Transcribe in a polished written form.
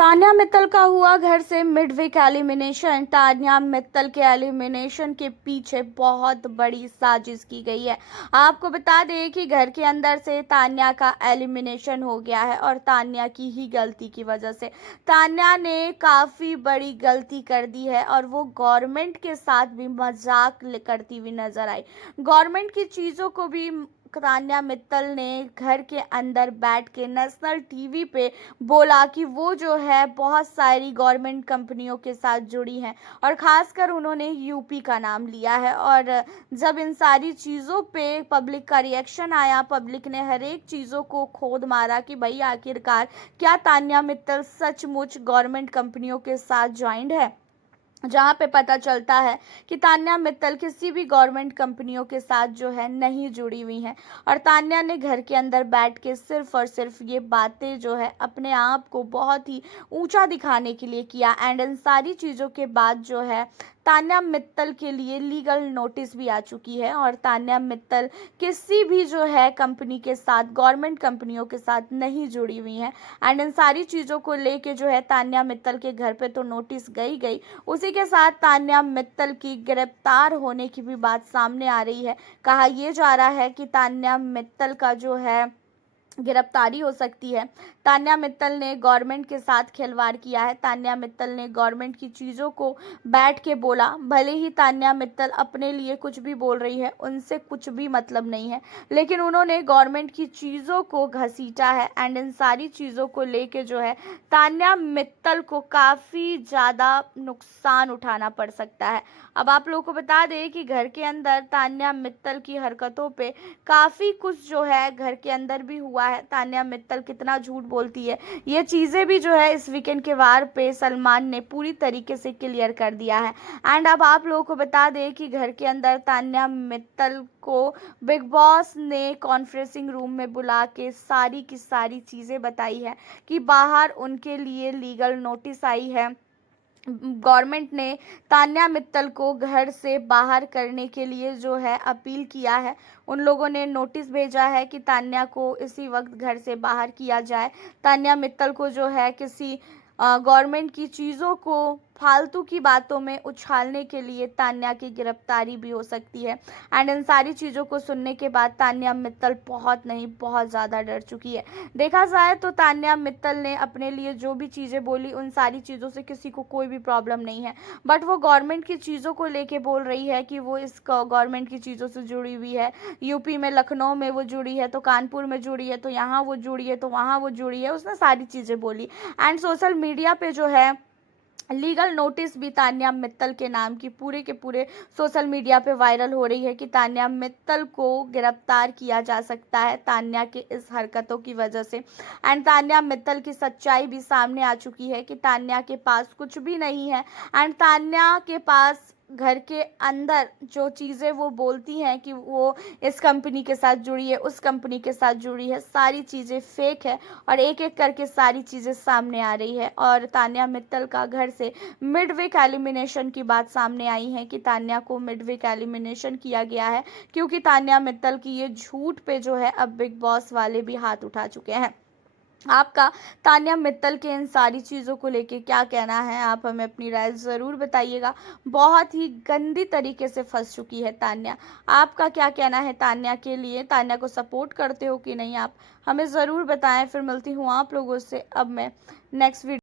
तान्या मित्तल का हुआ घर से मिडवीक एलिमिनेशन। तान्या मित्तल के एलिमिनेशन के पीछे बहुत बड़ी साजिश की गई है। आपको बता दें कि घर के अंदर से तान्या का एलिमिनेशन हो गया है और तान्या की ही गलती की वजह से तान्या ने काफ़ी बड़ी गलती कर दी है और वो गवर्नमेंट के साथ भी मजाक करती हुई नजर आई। गवर्नमेंट की चीज़ों को भी तान्या मित्तल ने घर के अंदर बैठ के नेशनल टीवी पे बोला कि वो जो है बहुत सारी गवर्नमेंट कंपनियों के साथ जुड़ी हैं और ख़ासकर उन्होंने यूपी का नाम लिया है। और जब इन सारी चीज़ों पे पब्लिक का रिएक्शन आया, पब्लिक ने हर एक चीज़ों को खोद मारा कि भाई आखिरकार क्या तान्या मित्तल सचमुच गवर्नमेंट कंपनियों के साथ ज्वाइंट है, जहाँ पे पता चलता है कि तान्या मित्तल किसी भी गवर्नमेंट कंपनियों के साथ जो है नहीं जुड़ी हुई हैं। और तान्या ने घर के अंदर बैठ के सिर्फ और सिर्फ ये बातें जो है अपने आप को बहुत ही ऊंचा दिखाने के लिए किया। एंड इन सारी चीज़ों के बाद जो है तान्या मित्तल के लिए लीगल नोटिस भी आ चुकी है और तान्या मित्तल किसी भी जो है कंपनी के साथ, गवर्नमेंट कंपनियों के साथ नहीं जुड़ी हुई हैं। एंड इन सारी चीज़ों को लेके जो है तान्या मित्तल के घर पे तो नोटिस गई, उसी के साथ तान्या मित्तल की गिरफ्तार होने की भी बात सामने आ रही है। कहा यह जा रहा है कि तान्या मित्तल का जो है गिरफ्तारी हो सकती है। तान्या मित्तल ने गवर्नमेंट के साथ खिलवाड़ किया है। तान्या मित्तल ने गवर्नमेंट की चीज़ों को बैठ के बोला। भले ही तान्या मित्तल अपने लिए कुछ भी बोल रही है, उनसे कुछ भी मतलब नहीं है, लेकिन उन्होंने गवर्नमेंट की चीज़ों को घसीटा है। एंड इन सारी चीज़ों को लेके जो है तान्या मित्तल को काफ़ी ज़्यादा नुकसान उठाना पड़ सकता है। अब आप लोगों को बता दें कि घर के अंदर तान्या मित्तल की हरकतों पे काफ़ी कुछ जो है घर के अंदर भी हुआ है। तान्या मित्तल कितना झूठ बोलती है, ये चीज़ें भी जो है इस वीकेंड के वार पे सलमान ने पूरी तरीके से क्लियर कर दिया है। एंड अब आप लोगों को बता दें कि घर के अंदर तान्या मित्तल को बिग बॉस ने कॉन्फ्रेंसिंग रूम में बुला के सारी की सारी चीज़ें बताई है कि बाहर उनके लिए लीगल नोटिस आई है। गवर्नमेंट ने तान्या मित्तल को घर से बाहर करने के लिए जो है अपील किया है। उन लोगों ने नोटिस भेजा है कि तान्या को इसी वक्त घर से बाहर किया जाए। तान्या मित्तल को जो है किसी गवर्नमेंट की चीज़ों को फालतू की बातों में उछालने के लिए तान्या की गिरफ्तारी भी हो सकती है। एंड इन सारी चीज़ों को सुनने के बाद तान्या मित्तल बहुत नहीं बहुत ज़्यादा डर चुकी है। देखा जाए तो तान्या मित्तल ने अपने लिए जो भी चीज़ें बोली, उन सारी चीज़ों से किसी को कोई भी प्रॉब्लम नहीं है, बट वो गवर्नमेंट की चीज़ों को लेके बोल रही है कि वो इस गवर्नमेंट की चीज़ों से जुड़ी हुई है। यूपी में, लखनऊ में वो जुड़ी है, तो कानपुर में जुड़ी है, तो यहाँ वो जुड़ी है, तो वहाँ वो जुड़ी है, उसने सारी चीज़ें बोली। एंड सोशल मीडिया पे जो है लीगल नोटिस भी तान्या मित्तल के नाम की पूरे के पूरे सोशल मीडिया पे वायरल हो रही है कि तान्या मित्तल को गिरफ्तार किया जा सकता है तान्या के इस हरकतों की वजह से। एंड तान्या मित्तल की सच्चाई भी सामने आ चुकी है कि तान्या के पास कुछ भी नहीं है। एंड तान्या के पास घर के अंदर जो चीज़ें वो बोलती हैं कि वो इस कंपनी के साथ जुड़ी है, उस कंपनी के साथ जुड़ी है, सारी चीज़ें फेक है और एक एक करके सारी चीज़ें सामने आ रही है। और तान्या मित्तल का घर से मिडवीक एलिमिनेशन की बात सामने आई है कि तान्या को मिडवीक एलिमिनेशन किया गया है क्योंकि तान्या मित्तल की ये झूठ पे जो है अब बिग बॉस वाले भी हाथ उठा चुके हैं। आपका तान्या मित्तल के इन सारी चीज़ों को लेके क्या कहना है, आप हमें अपनी राय ज़रूर बताइएगा। बहुत ही गंदी तरीके से फंस चुकी है तान्या। आपका क्या कहना है तान्या के लिए? तान्या को सपोर्ट करते हो कि नहीं, आप हमें ज़रूर बताएं। फिर मिलती हूँ आप लोगों से अब मैं नेक्स्ट वीडियो